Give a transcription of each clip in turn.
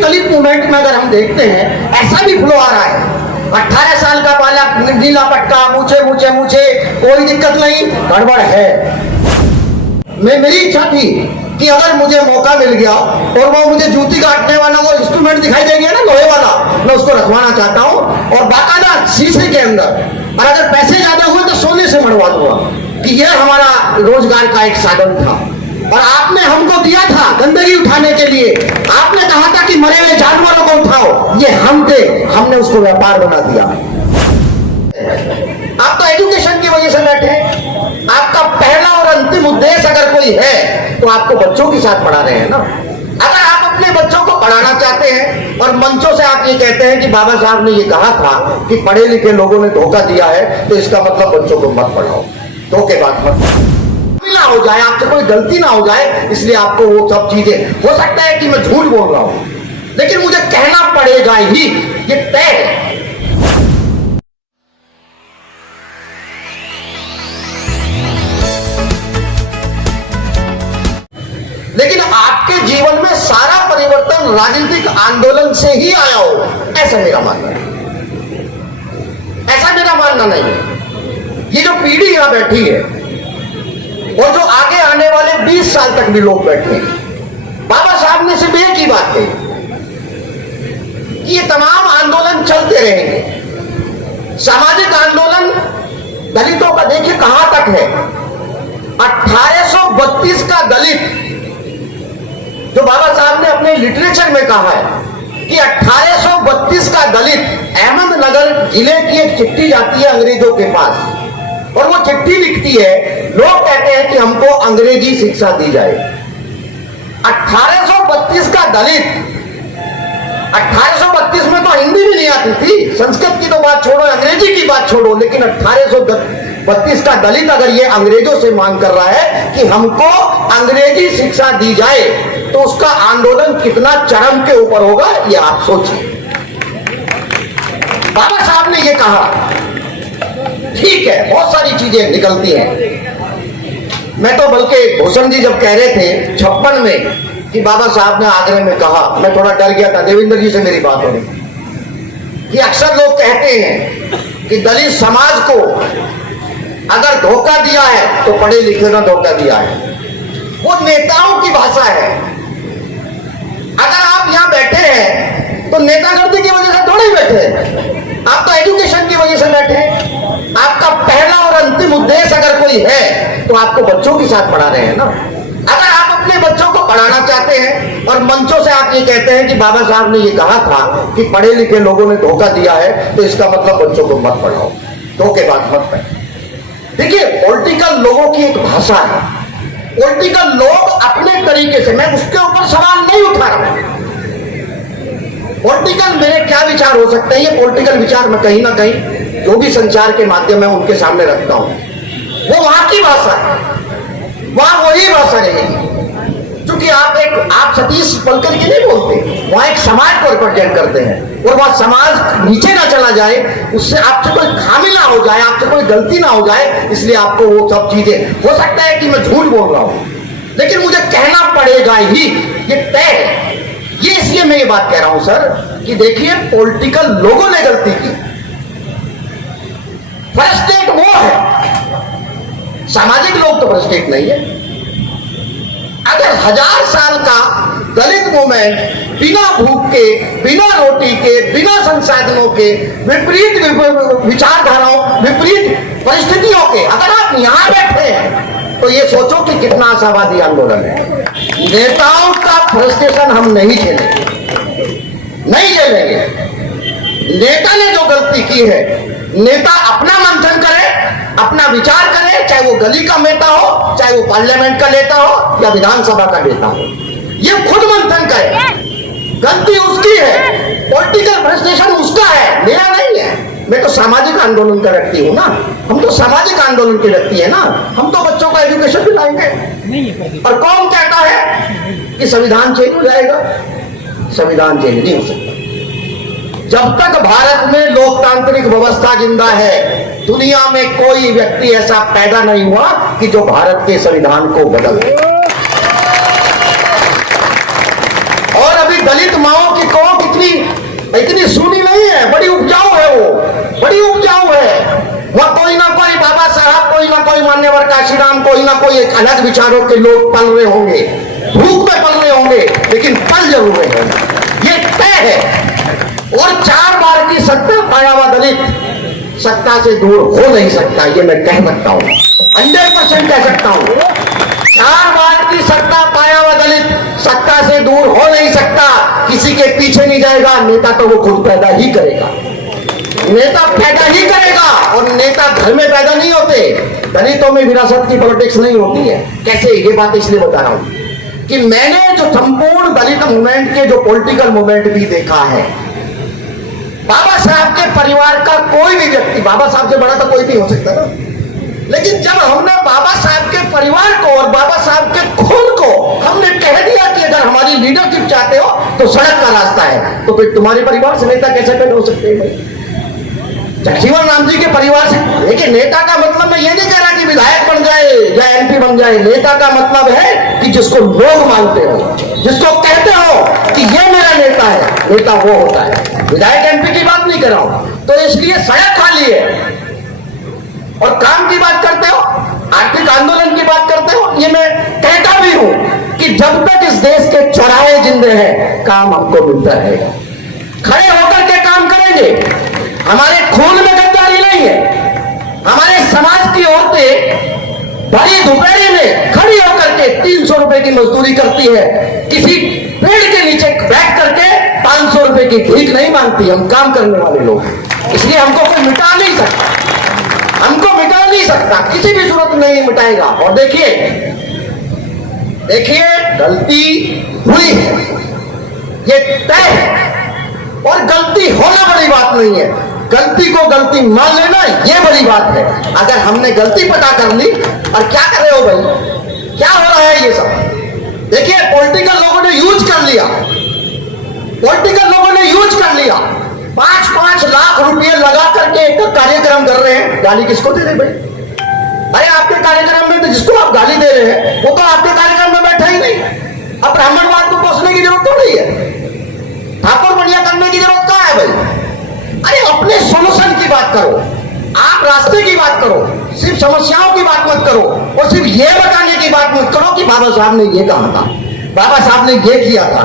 दलित movement में अगर हम देखते हैं ऐसा भी फ्लो आ रहा है। 18 साल का बालक, नीला पट्टा, मूछे मूछे मूछे, कोई दिक्कत नहीं, गड़बड़ है। मेरी इच्छा थी कि अगर मुझे मौका मिल गया और वो मुझे जूती काटने वाला वो इंस्ट्रूमेंट दिखाई देंगे ना, लोहे वाला, मैं उसको रखवाना चाहता हूँ और बाकायदा शीशे के अंदर, और अगर पैसे ज्यादा हुए तो सोने से मरवा दूंगा कि यह हमारा रोजगार का एक साधन था। और आपने हमको दिया था गंदगी उठाने के लिए, आपने कहा था कि मरे हुए जानवरों को उठाओ, ये हम थे, हमने उसको व्यापार बना दिया। आप तो एजुकेशन की वजह से बैठे, आपका पहला और अंतिम उद्देश्य अगर कोई है तो आपको बच्चों के साथ पढ़ा रहे हैं ना। अगर आप अपने बच्चों को पढ़ाना चाहते हैं और मंचों से आप ये कहते हैं कि बाबा साहब ने ये कहा था कि पढ़े लिखे लोगों ने धोखा दिया है, तो इसका मतलब बच्चों को मत पढ़ाओ, धोखेबाज मत ना हो जाए, आपसे कोई गलती ना हो जाए, इसलिए आपको वो सब चीजें, हो सकता है कि मैं झूठ बोल रहा हूं लेकिन मुझे कहना पड़ेगा ही, ये तय है। लेकिन आपके जीवन में सारा परिवर्तन राजनीतिक आंदोलन से ही आया हो, ऐसा मेरा मानना है। ऐसा मेरा मानना नहीं है। ये जो पीढ़ी यहां बैठी है और जो आगे आने वाले 20 साल तक भी लोग बैठे हैं, बाबा साहब ने सिर्फ एक ही बात कही कि ये तमाम आंदोलन चलते रहेंगे। सामाजिक आंदोलन दलितों का देखिए कहां तक है। 1832 का दलित, जो बाबा साहब ने अपने लिटरेचर में कहा है कि 1832 का दलित अहमदनगर जिले की एक चिट्ठी जाती है अंग्रेजों के पास और वो चिट्ठी लिखती है, लोग कहते हैं कि हमको अंग्रेजी शिक्षा दी जाए। 1832 का दलित, 1832 में तो हिंदी भी नहीं आती थी, संस्कृत की तो बात छोड़ो, अंग्रेजी की बात छोड़ो, लेकिन 1832 का दलित अगर ये अंग्रेजों से मांग कर रहा है कि हमको अंग्रेजी शिक्षा दी जाए, तो उसका आंदोलन कितना चरम के ऊपर होगा, ये आप सोचिए। बाबा साहब ने ये कहा, ठीक है, बहुत सारी चीजें निकलती हैं। मैं तो बल्कि भूषण जी जब कह रहे थे 56 में कि बाबा साहब ने आगरे में कहा, मैं थोड़ा डर गया था। देवेंद्र जी से मेरी बात हो रही कि अक्सर लोग कहते हैं कि दलित समाज को अगर धोखा दिया है तो पढ़े लिखे ने धोखा दिया है। वो नेताओं की भाषा है। अगर आप यहां बैठे हैं तो नेतागर्दी की वजह से थोड़े ही बैठे हैं, आप तो एजुकेशन की वजह से बैठे हैं। आपका पहला और अंतिम उद्देश्य अगर कोई है तो आपको बच्चों के साथ पढ़ा रहे हैं ना। अगर आप अपने बच्चों को पढ़ाना चाहते हैं और मंचों से आप ये कहते हैं कि बाबा साहब ने ये कहा था कि पढ़े लिखे लोगों ने धोखा दिया है, तो इसका मतलब बच्चों को मत पढ़ाओ, धोखेबाज मत पढ़ाओ। देखिए, पॉलिटिकल लोगों की एक भाषा है। पॉलिटिकल लोग अपने तरीके से, मैं उसके ऊपर सवाल नहीं उठा रहा हूं। पॉलिटिकल मेरे क्या विचार हो सकते हैं, ये पॉलिटिकल विचार मैं कहीं ना कहीं जो भी संचार के माध्यम है उनके सामने रखता हूं। वो वहां की भाषा है, वहां वही भाषा रहेगी। क्योंकि आप सतीश पलकर के नहीं बोलते, वहां एक समाज को रिप्रेजेंट करते हैं और वहां समाज नीचे ना चला जाए, उससे आपसे कोई खामी ना हो जाए, आपसे कोई गलती ना हो जाए, इसलिए आपको वो सब चीजें, हो सकता है कि मैं झूठ बोल रहा हूं लेकिन मुझे कहना पड़ेगा ही, ये तय है। ये इसलिए मैं ये बात कह रहा हूं सर कि देखिए, पॉलिटिकल लोगों ने गलती की, फ्रस्ट्रेट वो है, सामाजिक लोग तो फ्रस्ट्रेट नहीं है। अगर 1000 साल का दलित मूवमेंट बिना भूख के, बिना रोटी के, बिना संसाधनों के, विपरीत विचारधाराओं, विपरीत परिस्थितियों के, अगर आप यहां बैठे हैं तो ये सोचो कि कितना आशावादी आंदोलन है। नेताओं का फ्रस्ट्रेशन हम नहीं झेलेंगे, नहीं झेलेंगे। नेता ने जो गलती की है, नेता अपना मंथन करे, अपना विचार करे, चाहे वो गली का नेता हो, चाहे वो पार्लियामेंट का नेता हो या विधानसभा का नेता हो, ये खुद मंथन करे। गलती उसकी है, पॉलिटिकल फ्रस्ट्रेशन उसका है, मेरा नहीं है। मैं तो सामाजिक आंदोलन का व्यक्ति हूं ना, हम तो सामाजिक आंदोलन के व्यक्ति है ना। हम तो बच्चों को एजुकेशन दिलाएंगे। और कौन कहता है कि संविधान चेंज हो जाएगा? संविधान चेंज नहीं हो सकता। जब तक भारत में लोकतांत्रिक व्यवस्था जिंदा है, दुनिया में कोई व्यक्ति ऐसा पैदा नहीं हुआ कि जो भारत के संविधान को बदल दे। और अभी दलित माओ की कौन इतनी सूनी नहीं है, बड़ी उपजाऊ है, वो बड़ी उपजाऊ है। वह कोई ना कोई बाबा साहब, कोई ना कोई मान्यवर काशीराम, कोई ना कोई एक अलग विचारों के लोग पल रहे होंगे, भूख में पल रहे होंगे, लेकिन पल जरूर रहे हैं, ये तय है। और 4 बार की सत्ता पाया हुआ दलित सत्ता से दूर हो नहीं सकता, ये मैं कह सकता हूं, 100% कह सकता हूं। 4 बार की सत्ता पाया हुआ दलित सत्ता से दूर हो नहीं सकता, किसी के पीछे नहीं जाएगा। नेता तो वो खुद पैदा ही करेगा, नेता पैदा ही करेगा, और नेता घर में पैदा नहीं होते। दलितों में विरासत की पॉलिटिक्स नहीं होती है। कैसे? ये बात इसलिए बता रहा हूं कि मैंने जो संपूर्ण दलित मूवमेंट के जो पॉलिटिकल मूवमेंट भी देखा है, बाबा साहब के परिवार का कोई भी व्यक्ति, बाबा साहब से बड़ा तो कोई नहीं हो सकता ना, लेकिन जब हमने बाबा साहब के परिवार को और बाबा साहब के खून को हमने कह दिया कि अगर हमारी लीडरशिप चाहते हो तो सड़क का रास्ता है, तो फिर तुम्हारे परिवार से नेता कैसे पैदा हो सकते हैं? जगजीवन राम जी के परिवार से। देखिए, नेता का मतलब मैं ये नहीं कह रहा कि विधायक बन जाए या एमपी बन जाए। नेता का मतलब है कि जिसको लोग मानते हो, जिसको कहते हो कि ये मेरा नेता है, नेता वो होता है। विधायक एमपी की बात नहीं कर रहा हूं। तो इसलिए सड़क खाली है और काम की बात करते हो, आर्थिक आंदोलन की बात करते हो। ये मैं कहता भी हूं कि जब तक इस देश के चौराहे जिंदे हैं, काम हमको मिलता रहेगा। खड़े होकर के काम करेंगे। हमारे खून में गद्दारी नहीं है। हमारे समाज की औरतें बड़ी दोपहरी में खड़ी होकर के 300 रुपए की मजदूरी करती है, किसी पेड़ के नीचे बैठ करके 500 रुपए की भीख नहीं मांगती। हम काम करने वाले लोग हैं, इसलिए हमको कोई मिटा नहीं सकता, हमको मिटा नहीं सकता, किसी भी सूरत में नहीं मिटाएगा। और देखिए गलती हुई है, ये तय है, और गलती होना बड़ी बात नहीं है। गलती को गलती मान लेना ये बड़ी बात है। अगर हमने गलती पता कर ली, और क्या कर रहे हो भाई, क्या हो रहा है ये सब? देखिए, पॉलिटिकल लोगों ने यूज कर लिया, पॉलिटिकल लोगों ने यूज कर लिया। 5-5 लाख रुपए लगा करके एक कार्यक्रम कर रहे हैं। गाली किसको दे रहे भाई? अरे आपके कार्यक्रम में तो जिसको आप गाली दे रहे हैं वो तो आपके कार्यक्रम में बैठा ही नहीं। अब ब्राह्मणवाद को पोषने की जरूरत थोड़ी है, ठाकुर बढ़िया करने की जरूरत कहां है भाई? अरे अपने सोल्यूशन की बात करो, आप रास्ते की बात करो, सिर्फ समस्याओं की बात मत करो, और सिर्फ ये बताने की बात मत करो कि बाबा साहब ने ये कहा था, बाबा साहब ने ये किया था।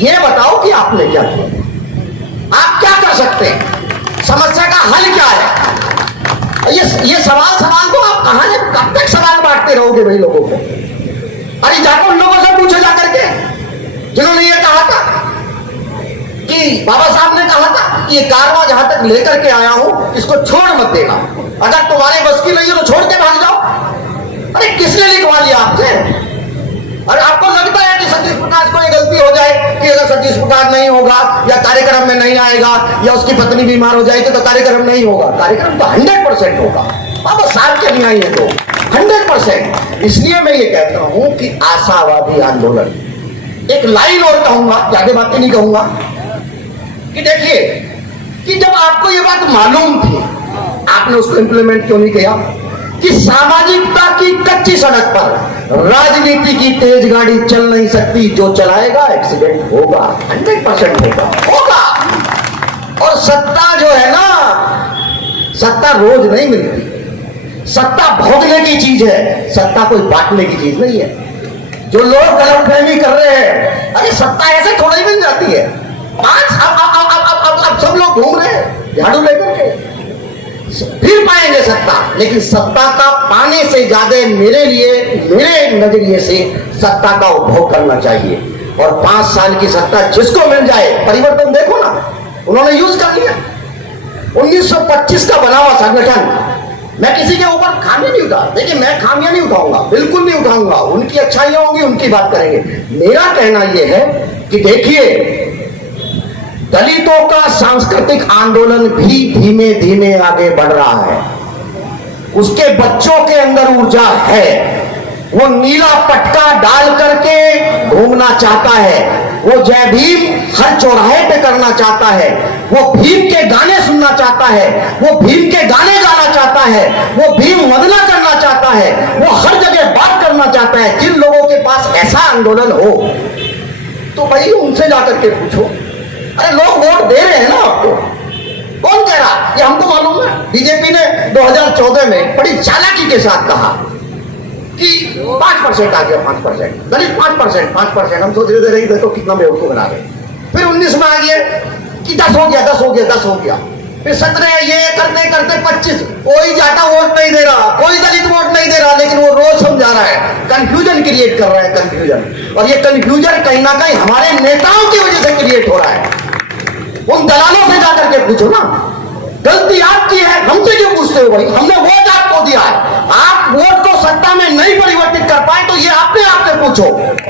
ये बताओ कि आपने क्या किया, आप क्या कर सकते हैं, समस्या का हल क्या है। ये सवाल को आप कब तक सवाल बांटते रहोगे भाई लोगों को? अरे जाकर उन लोगों से पूछे जाकर के जिन्होंने ये कहा था कि बाबा साहब ने कहा था कि ये कारवां जहां तक लेकर के आया हूं इसको छोड़ मत देना, अगर तुम्हारे बस की नहीं है तो छोड़ के भाग जाओ। अरे किसने लिखवा लिया आपसे? और आपको लगता है कि सतीश प्रकाश को ये गलती हो जाए कि अगर सतीश प्रकाश नहीं होगा या कार्यक्रम में नहीं आएगा या उसकी पत्नी बीमार हो जाएगी तो कार्यक्रम नहीं होगा? कार्यक्रम तो 100% होगा। बाबा साहब के नहीं आएंगे तो 100%। इसलिए मैं ये कहता हूं कि आशावादी आंदोलन, एक लाइन और कहूंगा, ज्यादा बातें नहीं कहूंगा, कि देखिए कि जब आपको ये बात मालूम थी, आपने उसको इंप्लीमेंट क्यों नहीं किया? कि सामाजिकता की कच्ची सड़क पर राजनीति की तेज गाड़ी चल नहीं सकती, जो चलाएगा एक्सीडेंट होगा, 100% होगा। और सत्ता जो है ना, सत्ता रोज नहीं मिलती, सत्ता भोगने की चीज है, सत्ता कोई बांटने की चीज नहीं है। जो लोग गलतफहमी कर रहे हैं, अरे सत्ता ऐसे थोड़ा ही मिल जाती है। अब सब लोग घूम रहे हैं झाड़ू लेकर के, फिर पाएंगे सत्ता, लेकिन सत्ता का पाने से ज्यादा मेरे नजरिए से सत्ता का उपभोग करना चाहिए। और 5 साल की सत्ता जिसको मिल जाए, परिवर्तन देखो ना, उन्होंने यूज कर लिया। 1925 का बना हुआ संगठन, मैं किसी के ऊपर खामी नहीं उठा, देखिए मैं खामियां नहीं उठाऊंगा, बिल्कुल नहीं उठाऊंगा, उनकी अच्छाइयां होंगी, उनकी बात करेंगे। मेरा कहना यह है कि देखिए, दलितों का सांस्कृतिक आंदोलन भी धीमे धीमे आगे बढ़ रहा है, उसके बच्चों के अंदर ऊर्जा है, वो नीला पटका डाल करके घूमना चाहता है, वो जय भीम हर चौराहे पे करना चाहता है, वो भीम के गाने सुनना चाहता है, वो भीम के गाने गाना चाहता है, वो भीम वंदना करना चाहता है, वो हर जगह बात करना चाहता है। जिन लोगों के पास ऐसा आंदोलन हो तो भाई उनसे जाकर के पूछो। अरे लोग वोट दे रहे हैं ना आपको, कौन कह रहा? ये हमको मालूम है। बीजेपी ने 2014 में बड़ी चालाकी के साथ कहा कि 5% आ गया, 5%, दलित 5%, हम सोच रहे थे देखो कितना बेवकूफ बना रहे। फिर 19 में आ गया कि 10 हो गया, 10 हो गया, 10 हो गया। फिर 17 ये करते करते 25। कोई जाटा वोट नहीं दे रहा, कोई दलित वोट नहीं दे रहा, लेकिन वो रोज समझा रहा है, कंफ्यूजन क्रिएट कर रहा है, कंफ्यूजन। और ये कंफ्यूजन कहीं ना कहीं हमारे नेताओं की वजह से क्रिएट हो रहा है। उन दलालों से जाकर के पूछो ना, गलती आपकी है, हमसे क्यों पूछते हो भाई? हमने वोट आपको दिया है, आप वोट को सत्ता में नहीं परिवर्तित कर पाए तो ये अपने आप से पूछो।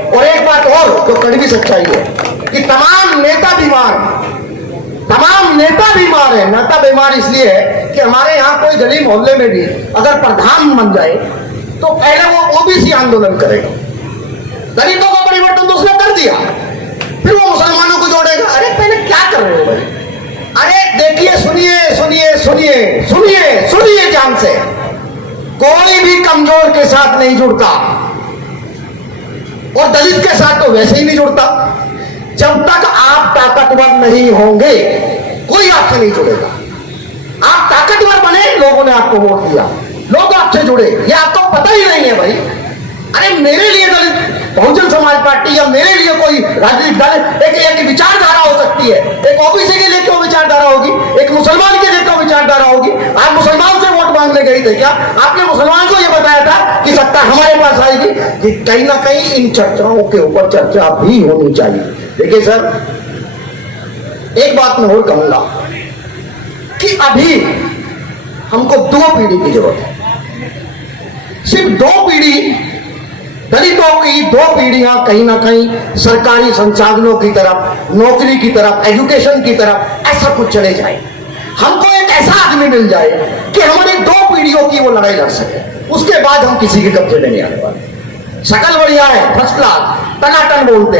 और एक बात और जो कड़वी सच्चाई है कि तमाम नेता बीमार है। नेता बीमार इसलिए है कि हमारे यहाँ कोई गली मोहल्ले में भी अगर प्रधान बन जाए तो पहले वो ओबीसी आंदोलन करेगा, दलितों का परिवर्तन तो उसने कर दिया, फिर वो मुसलमानों को जोड़ेगा। अरे पहले क्या कर रहे हो भाई? अरे देखिए, सुनिए ध्यान से, कोई भी कमजोर के साथ नहीं जुड़ता और दलित के साथ तो वैसे ही नहीं जुड़ता। जब तक आप ताकतवर नहीं होंगे कोई आपसे नहीं जुड़ेगा। आप ताकतवर बने, लोगों ने आपको वोट दिया, लोग आपसे जुड़े, ये आपको पता ही नहीं है भाई। अरे मेरे लिए दलित बहुजन समाज पार्टी या मेरे लिए कोई राजनीतिक दल एक विचारधारा हो सकती है। एक ओबीसी के लिए क्यों विचारधारा होगी, एक मुसलमान के लिए क्यों विचारधारा होगी? आप मुसलमान से वोट मांगने गए थे क्या? आपने मुसलमान को यह बताया था कि सत्ता हमारे पास आएगी? कि कहीं ना कहीं इन चर्चाओं के ऊपर चर्चा भी होनी चाहिए। देखिए सर, एक बात मैं और कहूंगा कि अभी हमको 2 पीढ़ी की जरूरत है, सिर्फ 2 पीढ़ी दलितों की 2 पीढ़ियां कहीं ना कहीं सरकारी संसाधनों की तरफ, नौकरी की तरफ, एजुकेशन की तरफ, ऐसा कुछ चले जाए। हमको एक ऐसा आदमी मिल जाए कि हमारी 2 पीढ़ियों की वो लड़ाई लड़ सके, उसके बाद हम किसी के कब्जे नहीं आने वाले। शकल बढ़िया है, फर्स्ट क्लास, टनाटन बोलते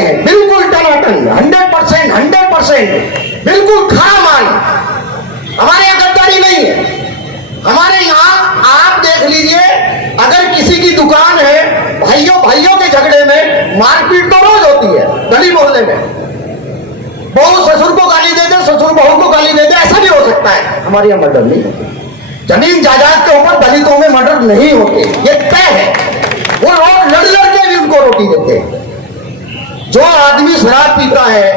हैं, बिल्कुल टनाटन, 100%, बिल्कुल खरा माल। हमारे यहाँ गद्दारी नहीं है। हमारे यहाँ आप देख लीजिए, अगर किसी की दुकान है, भाइयों के झगड़े में मारपीट तो रोज होती है गली मोहल्ले में। बहू ससुर को गाली दे दे, ससुर बहू को गाली दे दे, ऐसा भी हो सकता है। हमारे यहाँ मर्डर नहीं होते, जमीन जायदाद के ऊपर दलितों में मर्डर नहीं होते, ये तय है। वो लोग लड़ के भी उनको रोटी देते हैं। जो आदमी शराब पीता है,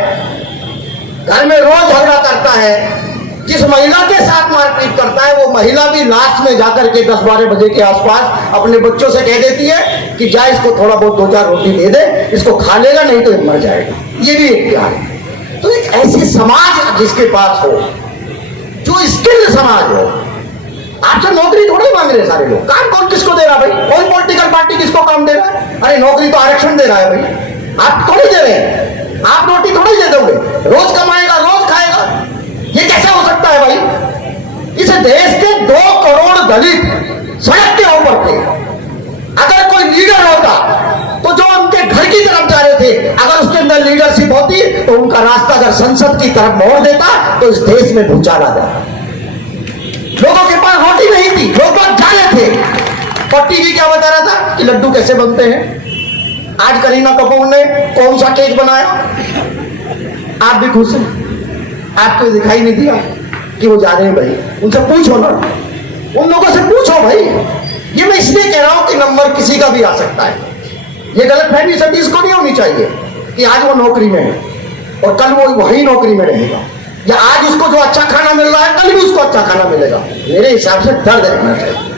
घर में रोज झगड़ा करता है, जिस महिला के साथ मारपीट करता है, वो महिला भी लास्ट में जाकर के 10-12 बजे के आसपास अपने बच्चों से कह देती है कि जा इसको थोड़ा बहुत 2-4 रोटी दे दे, इसको खा लेगा, नहीं तो मर जाएगा। ये भी एक प्यार है। तो एक ऐसी समाज जिसके पास हो, जो स्किल्ड समाज हो। आपसे नौकरी थोड़ी मांग रहे सारे लोग, काम कौन किसको दे रहा भाई? कौन पॉलिटिकल पार्टी किसको काम दे रहा है? अरे नौकरी तो आरक्षण दे रहा है भाई, आप थोड़ी दे रहे हैं, आप रोटी थोड़ी दे दोगे, रोज कमाएगा रोज खाएगा। ये कैसे हो सकता है भाई? इस देश के 2 करोड़ दलित सड़क के ऊपर थे। अगर कोई लीडर होता तो जो उनके घर की तरफ जा रहे थे, अगर उसके अंदर लीडरशिप होती तो उनका रास्ता अगर संसद की तरफ मोड़ देता तो इस देश में भूचाल आ जाता। लोगों के पास रोटी नहीं थी, लोग जा रहे थे। और टीवी क्या बता रहा था कि लड्डू कैसे बनते हैं। आज करीना कपूर ने कौन सा केक बनाया? आप भी खुश हैं? आपको दिखाई नहीं दिया कि वो जा रहे हैं भाई? उनसे पूछो ना, उन लोगों से पूछो भाई। ये मैं इसलिए कह रहा हूं कि नंबर किसी का भी आ सकता है। ये गलतफहमी सतीश को नहीं होनी चाहिए कि आज वो नौकरी में है और कल वो वही नौकरी में रहेगा, या आज उसको जो अच्छा खाना मिल रहा है कल भी उसको अच्छा खाना मिलेगा। मेरे हिसाब से दर्द रहना चाहिए।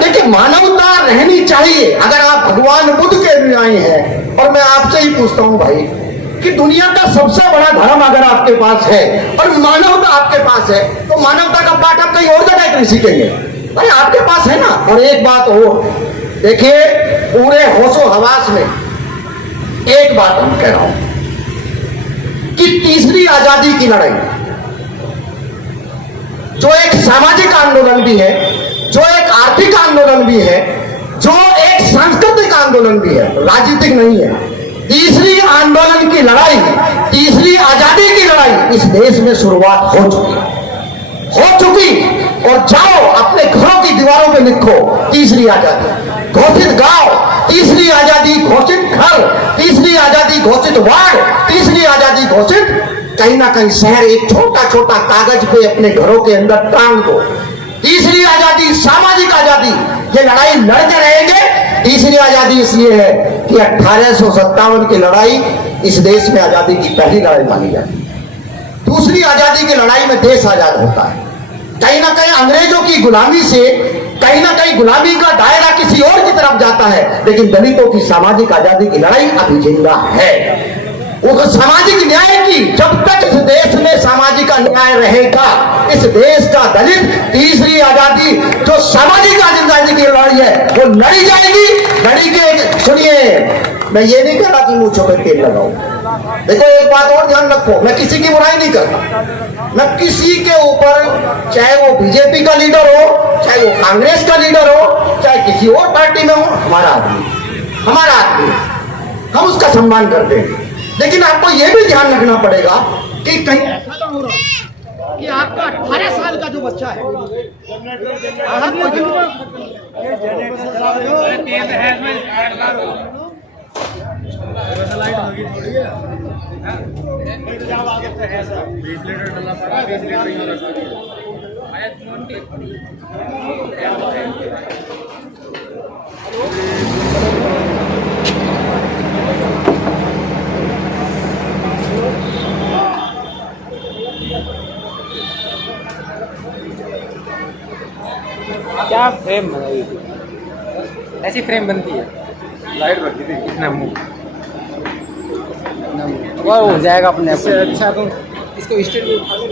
देखिए, मानवता रहनी चाहिए। अगर आप भगवान बुद्ध के अनुयायी हैं, और मैं आपसे ही पूछता हूं भाई कि दुनिया का सबसे बड़ा धर्म अगर आपके पास है और मानवता आपके पास है, तो मानवता का पाठ आप कहीं और जगह नहीं सीखेंगे। अरे आपके पास है ना। और एक बात और देखिए, पूरे होशो हवास में एक बात हम कह रहा हूं कि तीसरी आजादी की लड़ाई, जो एक सामाजिक आंदोलन भी है, जो एक आर्थिक आंदोलन भी है, जो एक सांस्कृतिक आंदोलन भी है, राजनीतिक नहीं है। तीसरी आंदोलन की लड़ाई, तीसरी आजादी की लड़ाई इस देश में शुरुआत हो चुकी। और जाओ अपने घरों की दीवारों पे लिखो तीसरी आजादी। घोषित गांव, तीसरी आजादी घोषित घर, तीसरी आजादी घोषित वार्ड, तीसरी आजादी घोषित कहीं ना कहीं शहर, एक छोटा छोटा कागज पे अपने घरों के अंदर टांग दो। तीसरी आजादी सामाजिक आजादी, ये लड़ाई लड़ते रहेंगे। तीसरी आजादी इसलिए है कि 1857 की लड़ाई इस देश में आजादी की पहली लड़ाई मानी जाती है। दूसरी आजादी की लड़ाई में देश आजाद होता है। कहीं ना कहीं अंग्रेजों की गुलामी से कहीं ना कहीं गुलामी का दायरा किसी और की तरफ जाता है, लेकिन दलितों की सामाजिक आजादी की लड़ाई अभी जिंदा है। वो सामाजिक न्याय की, जब तक इस देश में सामाजिक न्याय रहेगा, इस देश का दलित तीसरी आजादी जो सामाजिक आजादी की लड़ाई है वो लड़ी जाएगी। लड़ी के सुनिए, मैं ये नहीं कह रहा कि मूंछों पे तेल लगाओ। देखो एक बात और ध्यान रखो, मैं किसी की बुराई नहीं करता, मैं किसी के ऊपर, चाहे वो बीजेपी का लीडर हो, चाहे वो कांग्रेस का लीडर हो, चाहे किसी और पार्टी में हो, हमारा आदमी, हम उसका सम्मान करते हैं। लेकिन आपको यह भी ध्यान रखना पड़ेगा कि कहीं ऐसा ना हो रहा कि आपका 18 साल का जो बच्चा है, क्या फ्रेम बनाई थी, ऐसी फ्रेम बनती है, लाइट बनती थी, इतना मुंह वो हो जाएगा अपने से। अच्छा तुम इसको स्टेट में उठा के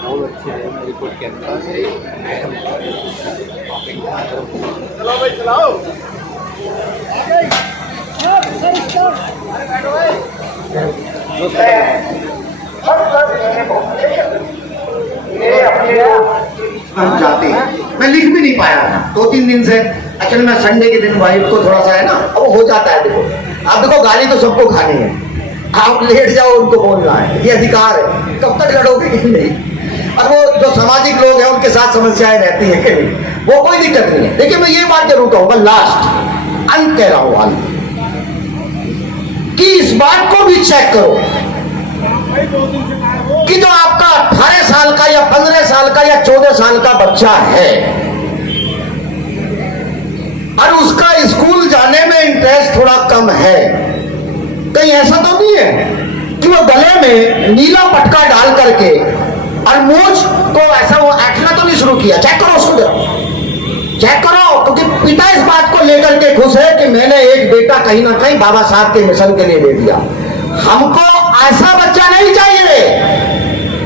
बहुत अच्छे है रिपोर्ट के अंदर। चलो भाई चलाओ। हम जाते हैं, मैं लिख भी नहीं पाया 2-3 दिन से। असल में संडे के दिन वाइफ को थोड़ा सा है ना, अब हो जाता है। देखो आप देखो, गाली तो सबको खानी है, आप लेट जाओ उनको बोलना है, ये अधिकार है। कब तक लड़ोगे कि नहीं? और वो जो सामाजिक लोग हैं उनके साथ समस्याएं रहती हैं कि नहीं, वो कोई दिक्कत नहीं है। देखिए मैं ये बात जरूर कहूंगा, लास्ट अंत कह रहा हूं हाल कि इस बात को भी चेक करो कि जो आपका 18 साल का या 15 साल का या 14 साल का बच्चा है और उसका स्कूल जाने में इंटरेस्ट थोड़ा कम है, कहीं ऐसा तो नहीं है कि वो गले में नीला पटका डाल करके और मूंछ को ऐसा वो ऐठना तो नहीं शुरू किया? चेक करो उसको, चेक करो, क्योंकि पिता इस बात को लेकर के खुश है कि मैंने एक बेटा कहीं ना कहीं बाबा साहब के मिशन के लिए दे दिया। हमको ऐसा बच्चा नहीं चाहिए।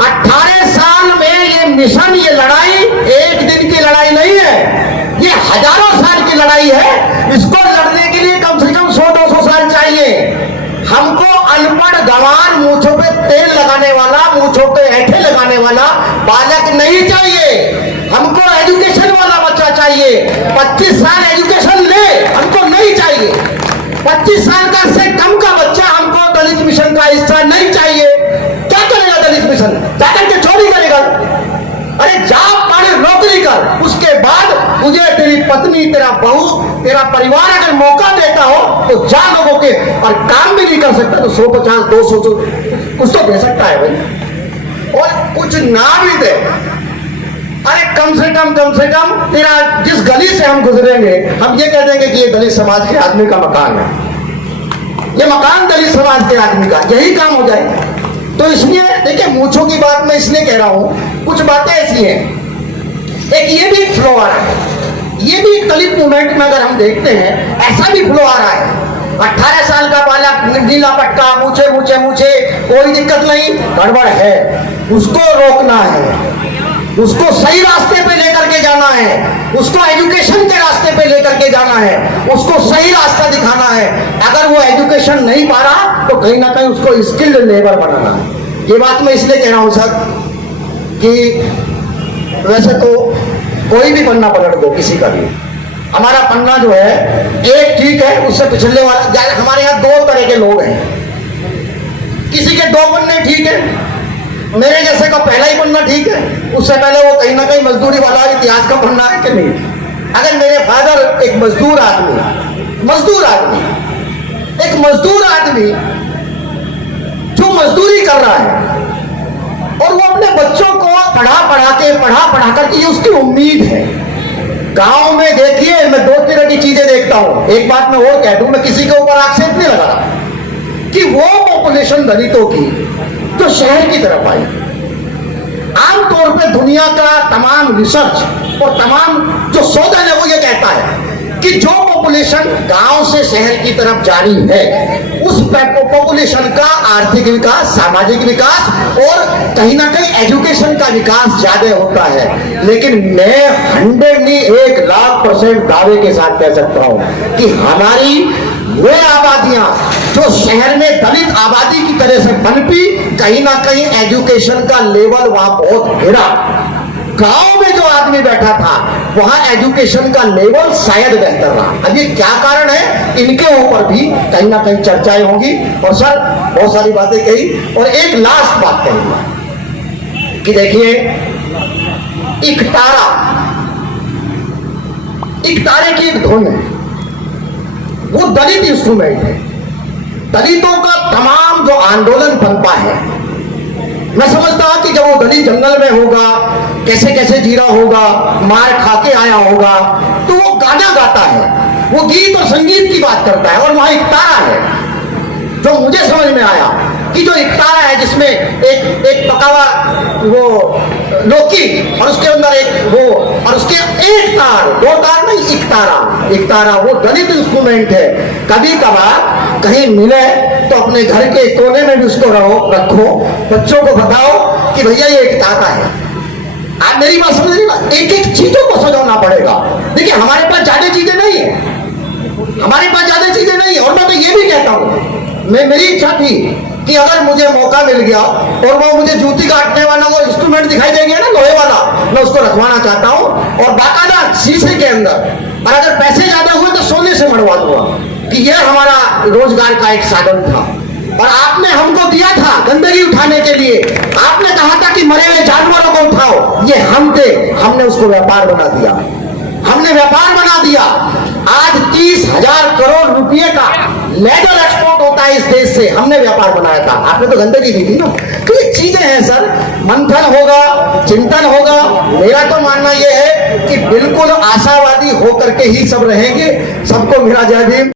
18 साल में ये मिशन, ये लड़ाई एक दिन की लड़ाई नहीं है, ये हजारों साल की लड़ाई है। इसको लड़ने के लिए कम से कम 100-200 साल चाहिए। हमको अनपढ़ गंवार, मूंछों पे तेल लगाने वाला, मूंछों पे ऐठे लगाने वाला बालक नहीं चाहिए। हमको एजुकेशन वाला बच्चा चाहिए। 25 साल एजुकेशन ले, हमको नहीं चाहिए। 25 साल का से कम का बच्चा हमको दलित मिशन का हिस्सा नहीं चाहिए। क्या करेगा दलित मिशन? जाकर के चोरी करेगा? अरे जा पढ़, नौकरी कर, उसके बाद तुझे तेरी पत्नी, तेरा बहू, तेरा परिवार अगर मौका देता हो तो जा लोगों के, और काम भी नहीं कर सकता तो 150-200 कुछ तो दे सकता है भाई, और कुछ ना भी दे, अरे कम से कम तेरा जिस गली से हम गुजरेंगे हम ये कह देंगे कि ये दलित समाज के आदमी का मकान है, ये मकान दलित समाज के आदमी का, यही काम हो जाए। तो इसलिए देखिए, मूंछों की बात मैं इसलिए कह रहा हूं, कुछ बातें ऐसी हैं, एक ये भी फ्लो आ रहा है, ये भी दलित मूवमेंट में अगर हम देखते हैं ऐसा भी फ्लो आ रहा है। 18 साल का बालक, नीला पटका, मूछे मूछे मूछे, कोई दिक्कत नहीं, गड़बड़ है, उसको रोकना है, उसको सही रास्ते पे लेकर के जाना है, उसको एजुकेशन के रास्ते पे लेकर के जाना है, उसको सही रास्ता दिखाना है। अगर वो एजुकेशन नहीं पा रहा तो कहीं ना कहीं उसको स्किल्ड लेबर बनाना है। ये बात मैं इसलिए कह रहा हूं सर कि वैसे तो कोई भी बनना पलट दो किसी का भी, हमारा पन्ना जो है एक ठीक है, उससे पिछले वाला। हमारे यहाँ दो तरह के लोग हैं, किसी के दो पन्ने ठीक है, मेरे जैसे का पहला ही पन्ना ठीक है, उससे पहले वो कहीं ना कहीं मजदूरी वाला इतिहास का पन्ना है कि नहीं। अगर मेरे फादर एक मजदूर आदमी जो मजदूरी कर रहा है और वो अपने बच्चों को पढ़ा करके, ये उसकी उम्मीद है। गांव में देखिए, मैं दो तरह की चीजें देखता हूं। एक बात मैं और कह दूं, मैं किसी के ऊपर आक्षेप नहीं लगा रहा, कि वो पॉपुलेशन दलितों की जो शहर की तरफ आई, आमतौर पे दुनिया का तमाम रिसर्च और तमाम जो शोधन है वो ये कहता है कि जो पॉपुलेशन गांव से शहर की तरफ जा रही है, उस पॉपुलेशन का आर्थिक विकास, सामाजिक विकास और कहीं ना कहीं एजुकेशन का विकास ज्यादा होता है। लेकिन मैं 1,00,000% दावे के साथ कह सकता हूं कि हमारी वे आबादियां जो शहर में दलित आबादी की तरह से पनपी, कहीं ना कहीं एजुकेशन का लेवल वहां बहुत गिरा। गांव में जो आदमी बैठा था वहां एजुकेशन का लेवल शायद बेहतर रहा। अब ये क्या कारण है, इनके ऊपर भी कहीं ना कहीं चर्चाएं होंगी। और सर बहुत सारी बातें कही, और एक लास्ट बात कही कि देखिए, इकतारे की एक धुन है, वो दलित इंस्ट्रूमेंट है। दलितों का तमाम जो आंदोलन पनपा है, मैं समझता हूं कि जब वो दलित जंगल में होगा, कैसे कैसे जी रहा होगा, मार खा के आया होगा, तो वो गाना गाता है, वो गीत और संगीत की बात करता है। और वहां एक तारा है जो मुझे समझ में आया कि जो एक तारा है जिसमें एक पका हुआ वो लौकी और उसके अंदर एक वो, और उसके एक तार, दो तार नहीं, एक तारा वो दलित इंस्ट्रूमेंट है। कभी कभार कहीं मिले तो अपने घर के कोने में भी उसको रखो, बच्चों को बताओ कि भैया ये एक तारा है। आप मेरी बात समझ रही ना, एक एक चीजों को सजाना पड़ेगा। देखिए हमारे पास ज्यादा चीजें नहीं है, और मैं तो ये भी कहता हूं, मेरी इच्छा थी कि अगर मुझे मौका मिल गया और वो मुझे जूती काटने वाला वो इंस्ट्रूमेंट दिखाई दे गया ना, लोहे वाला, मैं उसको रखवाना चाहता हूं, और बाकायदा शीशे के अंदर, और अगर पैसे ज्यादा हुए तो सोने से मरवा दूंगा कि यह हमारा रोजगार का एक साधन था। और आपने हमको दिया था गंदगी उठाने के लिए, आपने कहा था कि मरे हुए जानवरों को उठाओ, ये हम थे, हमने उसको व्यापार बना दिया। आज 30,000 करोड़ रुपए का लेदर एक्सपोर्ट होता है इस देश से, हमने व्यापार बनाया था, आपने तो गंदगी दी थी ना। तो ये चीजें हैं सर, मंथन होगा, चिंतन होगा। मेरा तो मानना यह है कि बिल्कुल आशावादी होकर के ही सब रहेंगे। सबको मेरा जय भीम।